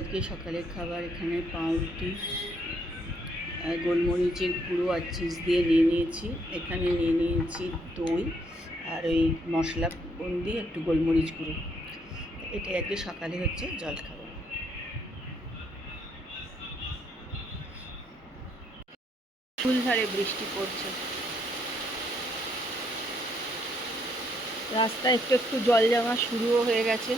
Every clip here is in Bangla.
আজকে সকালের খাবার এখানে পাউরুটি, গোলমরিচের গুঁড়ো আর চিজ দিয়ে নিয়ে নিয়েছি। এখানে নিয়ে নিয়েছি দই আর ওই মশলা বন্দি একটু গোলমরিচ গুঁড়ো। এটাই আজকে সকালে হচ্ছে জল খাবার। ফুলধারে বৃষ্টি পড়ছে, রাস্তায় একটু একটু জল জমা শুরুও হয়ে গেছে,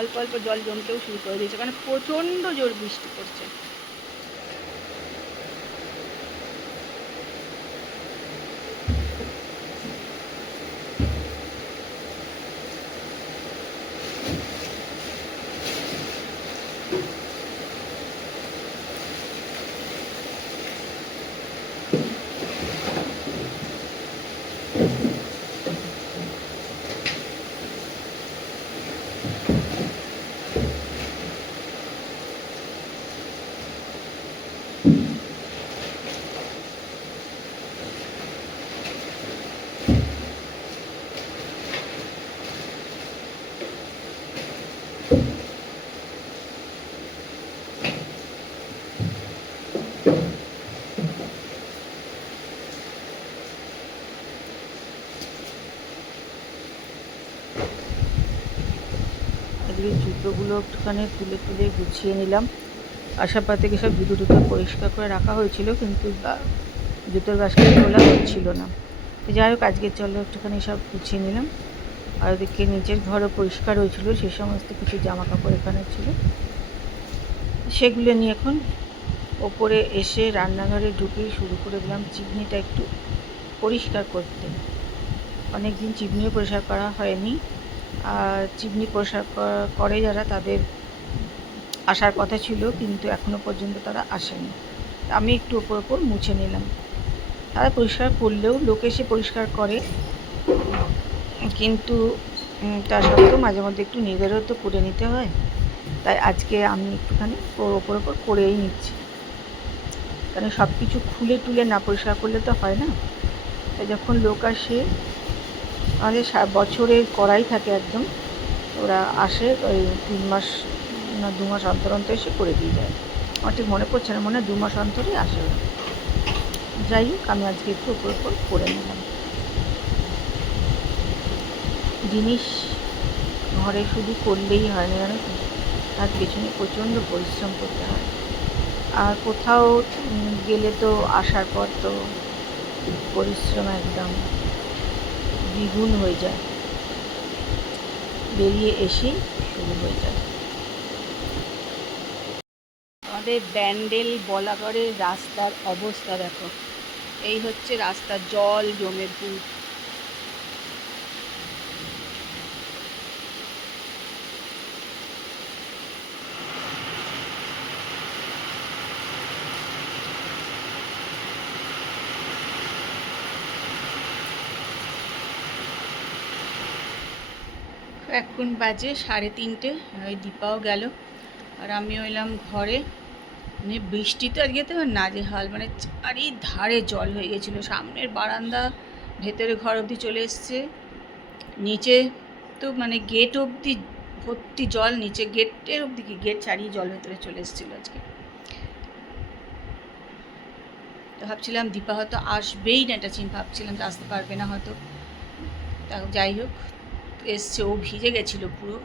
অল্প অল্প জল জমতেও শুরু করে দিয়েছে, কারণ প্রচণ্ড জোর বৃষ্টি পড়ছে। আজকে জুতোগুলো একটুখানি তুলে তুলে গুছিয়ে নিলাম। আসার পর থেকে সব জুতো টুতো পরিষ্কার করে রাখা হয়েছিল, কিন্তু জুতোর বাস্কেট খোলা হচ্ছিল না। যাই হোক, আজকে চলো একটুখানি সব গুছিয়ে নিলাম। আর ওদিকে নিচের ঘরও পরিষ্কার হয়েছিল, সে সমস্ত কিছু জামা কাপড় এখানে ছিল, সেগুলো নিয়ে এখন ওপরে এসে রান্নাঘরে ঢুকেই শুরু করে দিলাম চিমনিটা একটু পরিষ্কার করতে। অনেক দিন চিমনিও পরিষ্কার করা হয়নি, আর চিমনি পরিষ্কার করে যারা তাদের আসার কথা ছিল, কিন্তু এখনও পর্যন্ত তারা আসেনি। আমি একটু ওপর ওপর মুছে নিলাম। তারা পরিষ্কার করলেও লোক এসে পরিষ্কার করে, কিন্তু তার সত্ত্বেও মাঝে মধ্যে একটু নিজেরও তো করে নিতে হয়। তাই আজকে আমি একটুখানি ওপর ওপর করেই নিচ্ছি, কারণ সব কিছু খুলে টুলে না পরিষ্কার করলে তো হয় না। তাই যখন লোক আসে, আমাদের বছরের করাই থাকে একদম, ওরা আসে ওই 3 মাস না 2 মাস অন্তর অন্তর এসে করে দিয়ে যায়। আমার ঠিক মনে পড়ছে না, মনে হয় 2 মাস অন্তরই আসে ওরা। যাই হোক, আমি আজকে একটু ওপর ওপর করে নিলাম। জিনিস ঘরে শুধু করলেই হয় না, জানো তো, তার পেছনে প্রচণ্ড পরিশ্রম করতে হয়। আর কোথাও গেলে তো আসার পর তো পরিশ্রম একদম দ্বিগুণ হয়ে যায়, বেরিয়ে এসেই শুরু হয়ে যায়। আমাদের ব্যান্ডেল বলাগড়ের রাস্তার অবস্থা দেখো, এই হচ্ছে রাস্তা, জল জমে পুর। এখন বাজে 3:30, ওই দীপাও গেল আর আমি এলাম ঘরে। মানে বৃষ্টি তো আজকে তো নাজেহাল, মানে চারিধারে জল হয়ে গেছিলো, সামনের বারান্দা ভেতরে ঘর অবধি চলে এসছে, নিচে তো মানে গেট অবধি ভর্তি জল, নিচে গেটের অবধি কি গেট ছাড়িয়ে জল ভেতরে চলে এসেছিলো আজকে। তো ভাবছিলাম দীপা হয়তো আসবেই না, এটা ভাবছিলাম যে আসতে পারবে না হয়তো, তা যাই হোক এসছে, ও ভিজে গেছিলো পুরো,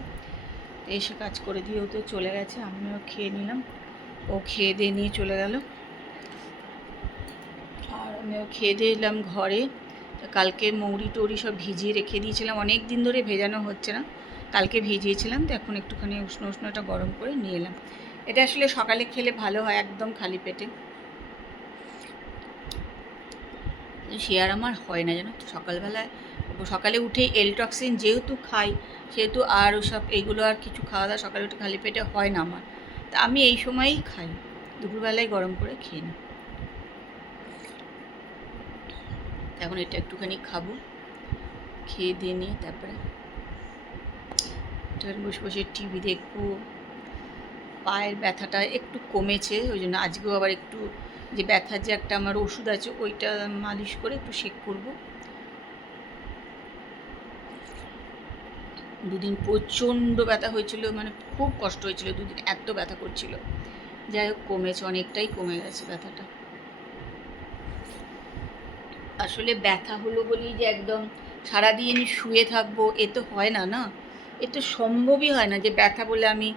এসে কাজ করে দিয়ে ও তো চলে গেছে, আমিও খেয়ে নিলাম, ও খেয়ে দিয়ে নিয়ে চলে গেল আর আমিও খেয়ে দিয়ে এলাম ঘরে। কালকে মৌরি টৌরি সব ভিজিয়ে রেখে দিয়েছিলাম, অনেক দিন ধরে ভেজানো হচ্ছে না, কালকে ভিজিয়েছিলাম, তো এখন একটুখানি উষ্ণ উষ্ণটা গরম করে নিয়ে এলাম। এটা আসলে সকালে খেলে ভালো হয়, একদম খালি পেটে। সে আর আমার হয় না জানো তো, সকালবেলায় সকালে উঠে এলটক্সিন যেহেতু খাই, সেহেতু আর ওসব এইগুলো আর কিছু খাওয়া দাওয়া সকালে উঠে খালি পেটে হয় না আমার, তা আমি এই সময়ই খাই, দুপুরবেলায় গরম করে খেয়ে নিই। এখন এটা একটুখানি খাবো, খেয়ে দিয়ে নিয়ে তারপরে বসে বসে টিভি দেখবো। পায়ের ব্যথাটা একটু কমেছে, ওই জন্য আজকেও আবার একটু যে ব্যথার যে একটা আমার ওষুধ আছে ওইটা মালিশ করে একটু শেক করব। দুদিন প্রচণ্ড ব্যথা হয়েছিল, মানে খুব কষ্ট হয়েছিল দুদিন, এত ব্যথা করছিল, যাই হোক কমেছে, অনেকটাই কমে গেছে ব্যথাটা। আসলে ব্যথা হলো বলেই যে একদম সারাদিন শুয়ে থাকবো এ তো হয় না, না এ তো সম্ভবই হয় না যে ব্যথা বলে আমি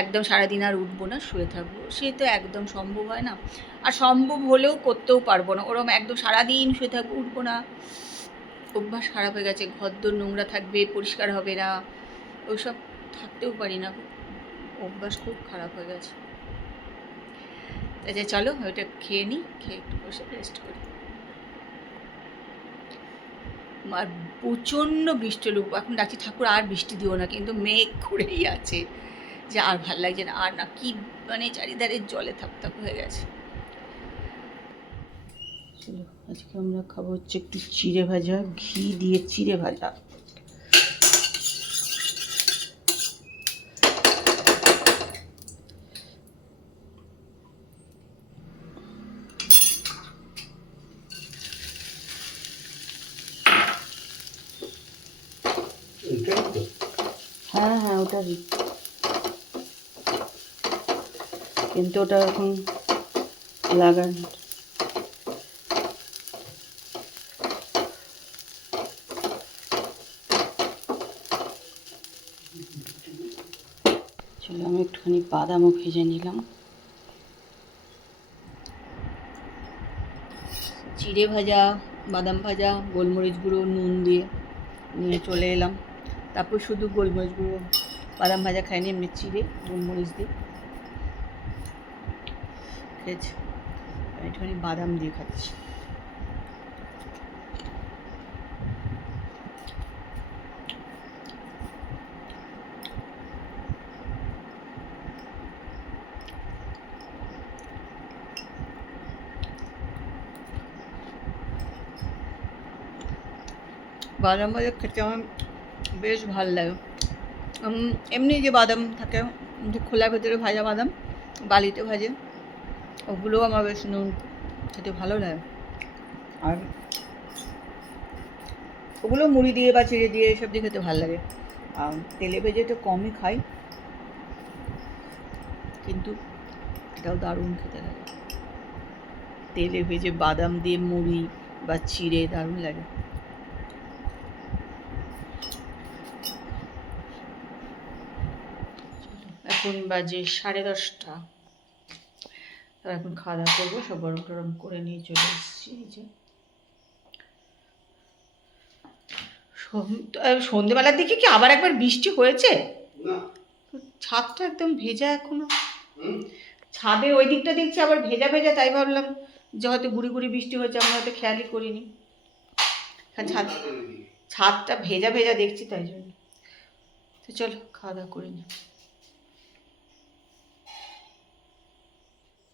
একদম সারাদিন আর উঠবো না শুয়ে থাকবো, সে তো একদম সম্ভব হয় না, আর সম্ভব হলেও করতেও পারবো না, ওরকম একদম সারাদিন শুয়ে থাকবো, উঠবো না, অভ্যাস খারাপ হয়ে গেছে, ঘরদোর নোংরা থাকবে, পরিষ্কার হবে না, ওইসব থাকতেও পারি না, অভ্যাস খুব খারাপ হয়ে গেছে। তাই চলো ওইটা খেয়ে নিই, খেয়ে একটু বসে রেস্ট করি। আর প্রচণ্ড বৃষ্টি হলো, এখন ডাকছি ঠাকুর আর বৃষ্টি দিও না, কিন্তু মেঘ করেই আছে, যে আর ভাল লাগছে না, আর না কি মানে চারিধারে জলে থাপ হয়ে গেছে। চলো আজকে আমরা খাবো হচ্ছে একটু চিড়ে ভাজা, ঘি দিয়ে চিড়ে ভাজা। হ্যাঁ হ্যাঁ ওটারই, কিন্তু ওটা এখন লাগানো। চলো আমি একটুখানি বাদামও ভেজে নিলাম। চিড়ে ভাজা, বাদাম ভাজা, গোলমরিচ গুঁড়ো নুন দিয়ে নিয়ে চলে এলাম, তারপর শুধু গোলমরিচ গুঁড়ো বাদাম ভাজা খাইনি, এমনি চিড়ে গোলমরিচ দিয়ে খেয়েছি, একটুখানি বাদাম দিয়ে খাচ্ছি। বাদাম ভাজা খেতে আমার বেশ ভালো লাগে, এমনি যে বাদাম থাকে যে খোলার ভেতরে ভাজা বাদাম, বালিতে ভাজে, ওগুলোও আমার বেশ নুন খেতে ভালো লাগে, আর ওগুলো মুড়ি দিয়ে বা চিড়ে দিয়ে এসব দিয়ে খেতে ভালো লাগে। আর তেলে ভেজে তো কমই খাই, কিন্তু এটাও দারুণ খেতে লাগে, তেলে ভেজে বাদাম দিয়ে মুড়ি বা চিড়ে দারুণ লাগে। এখন বাজে 10:30। এখন খাওয়া দাওয়া করবো, সব গরম টরম করে নিয়ে চলে এসেছি। এই যে সন্ধেবেলার দিকে কি আবার একবার বৃষ্টি হয়েছে? ছাদটা একদম ভেজা এখনো, ছাদে ওই দিকটা দেখছি আবার ভেজা ভেজা, তাই ভাবলাম যে হয়তো গুড়ি গুড়ি বৃষ্টি হয়েছে, আমরা হয়তো খেয়ালই করিনি। ছাদটা ভেজা ভেজা দেখছি, তাই জন্য। তো চলো খাওয়া দাওয়া করে নিই।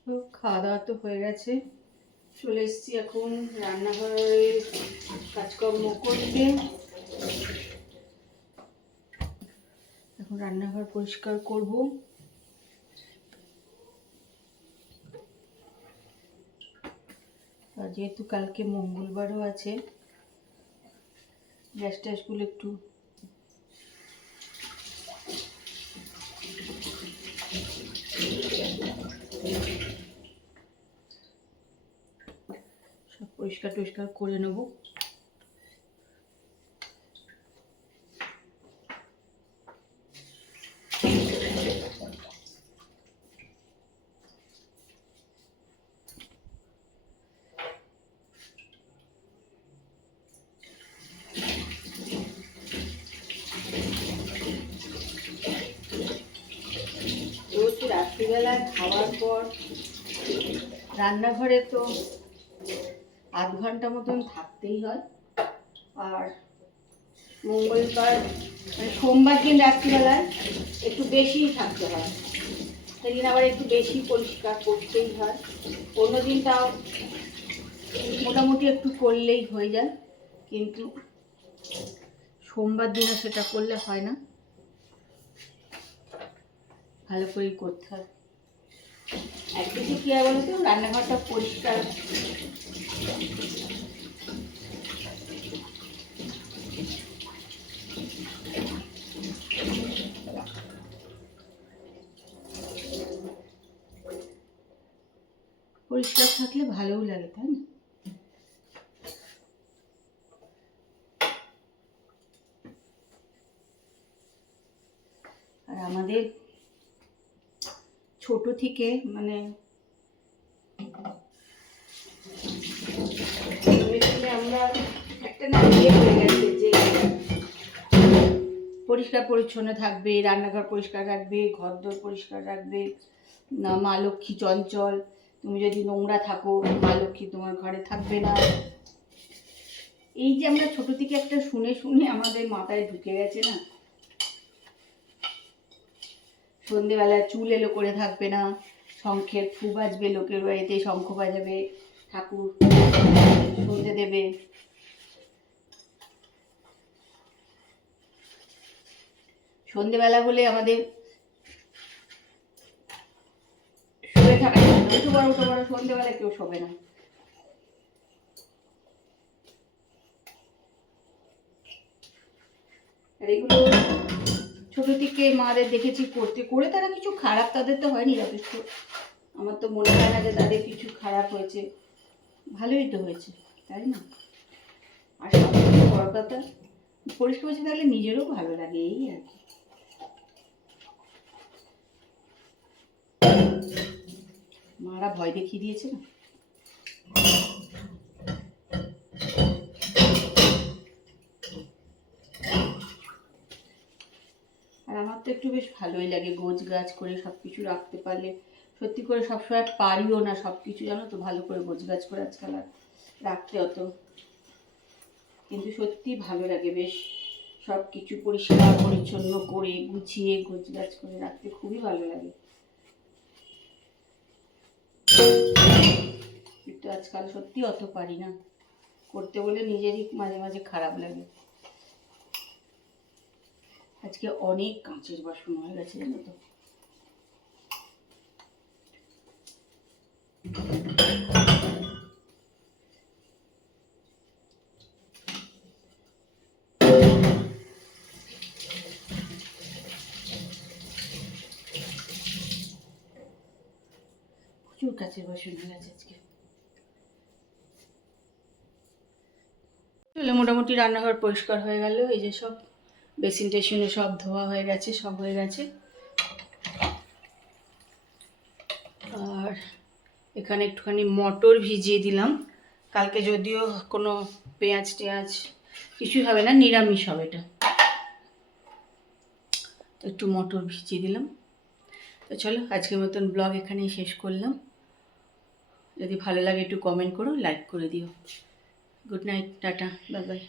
তো খাওয়া দাওয়া তো হয়ে গেছে, চলে এসেছি এখন রান্নাঘরের কাজকর্ম করতে। এখন রান্নাঘর পরিষ্কার করব। আর যেহেতু কালকে মঙ্গলবারও আছে, গ্যাস ট্যাসগুলো একটু সব পরিষ্কার টরিষ্কার করে নেব। রাত্রিবেলা খাওয়ার পর রান্নাঘরে তো আধ ঘন্টা মতন থাকতেই হয়। আর মঙ্গলবার মানে সোমবার দিন রাত্রিবেলায় একটু বেশিই থাকতে হয়, সেদিন আবার একটু বেশি পরিষ্কার করতেই হয়। অন্য দিনটাও মোটামুটি একটু করলেই হয়ে যায়, কিন্তু সোমবার দিনে সেটা করলে হয় না, ভালো করেই করতে হয়। একদিকে কী হয় বলতো, রান্নাঘরটা পরিষ্কার পরিষ্কার থাকলে ভালোও লাগে, তাই না? আর আমাদের ছোট থেকে মানে আমরা একটা না ইয়ে হয়ে গেছে যে পরিষ্কার পরিচ্ছন্ন থাকবে, রান্নাঘর পরিষ্কার রাখবে, ঘরদোর পরিষ্কার রাখবে। না, মা লক্ষ্মী চঞ্চল, তুমি যদি নোংরা থাকো মা লক্ষ্মী তোমার ঘরে থাকবে না। এই যে আমরা ছোট থেকে একটা শুনে শুনে আমাদের মাথায় ঢুকে গেছে না, সন্ধেবেলায় চুল এলো করে থাকবে না, শঙ্খের ফু বাজবে, লোকের বাড়িতে শঙ্খ বাজাবে, ঠাকুর সন্ধে দেবে। সন্ধেবেলা হলে আমাদের শুয়ে থাকা, উঠো বড় সন্ধেবেলা কেউ শোবে না। আর এগুলো ছোট থেকে মাদের দেখেছি করতে, করে তারা কিছু খারাপ তাদের তো হয়নি যথেষ্ট। আমার তো মনে হয় না যে তাদের কিছু খারাপ হয়েছে, ভালোই তো হয়েছে, তাই না? আর সবথেকে বড় কথা, পরিষ্কার হয়েছে তাহলে নিজেরও ভালো লাগে, এই আর কি। মারা ভয় দেখিয়ে দিয়েছে না। আর আমার তো একটু বেশ ভালোই লাগে গোছ গাছ করে সব কিছু রাখতে পারলে। সত্যি করে সবসময় পারিও না সব কিছু, জানো তো, ভালো করে গোছ গাছ করে আজকাল আর রাখতে অত, কিন্তু সত্যি ভালো লাগে বেশ সব কিছু পরিষ্কার পরিচ্ছন্ন করে গুছিয়ে গোছ গাছ করে রাখতে, খুবই ভালো লাগে। কিন্তু আজকাল সত্যি অত পারি না করতে বলে, নিজেরই মাঝে মাঝে খারাপ লাগে। আজকে অনেক কাঁচের বাসন হয়ে গেছে, জানো তো। প্রচুর কাঁচের বাসন হয়ে গেছে আজকে। মোটামুটি রান্নাঘর পরিষ্কার হয়ে গেল। এই যে সব বেসিন টেসিনে সব ধোয়া হয়ে গেছে, সব হয়ে গেছে। আর এখানে একটুখানি মটর ভিজিয়ে দিলাম। কালকে যদিও কোনো পেঁয়াজ টেঁয়াজ কিছুই হবে না, নিরামিষ হবে এটা, একটু মটর ভিজিয়ে দিলাম। তো চলো আজকের মতন ব্লগ এখানেই শেষ করলাম। যদি ভালো লাগে একটু কমেন্ট করো, লাইক করে দিও। Good night, tata, bye bye.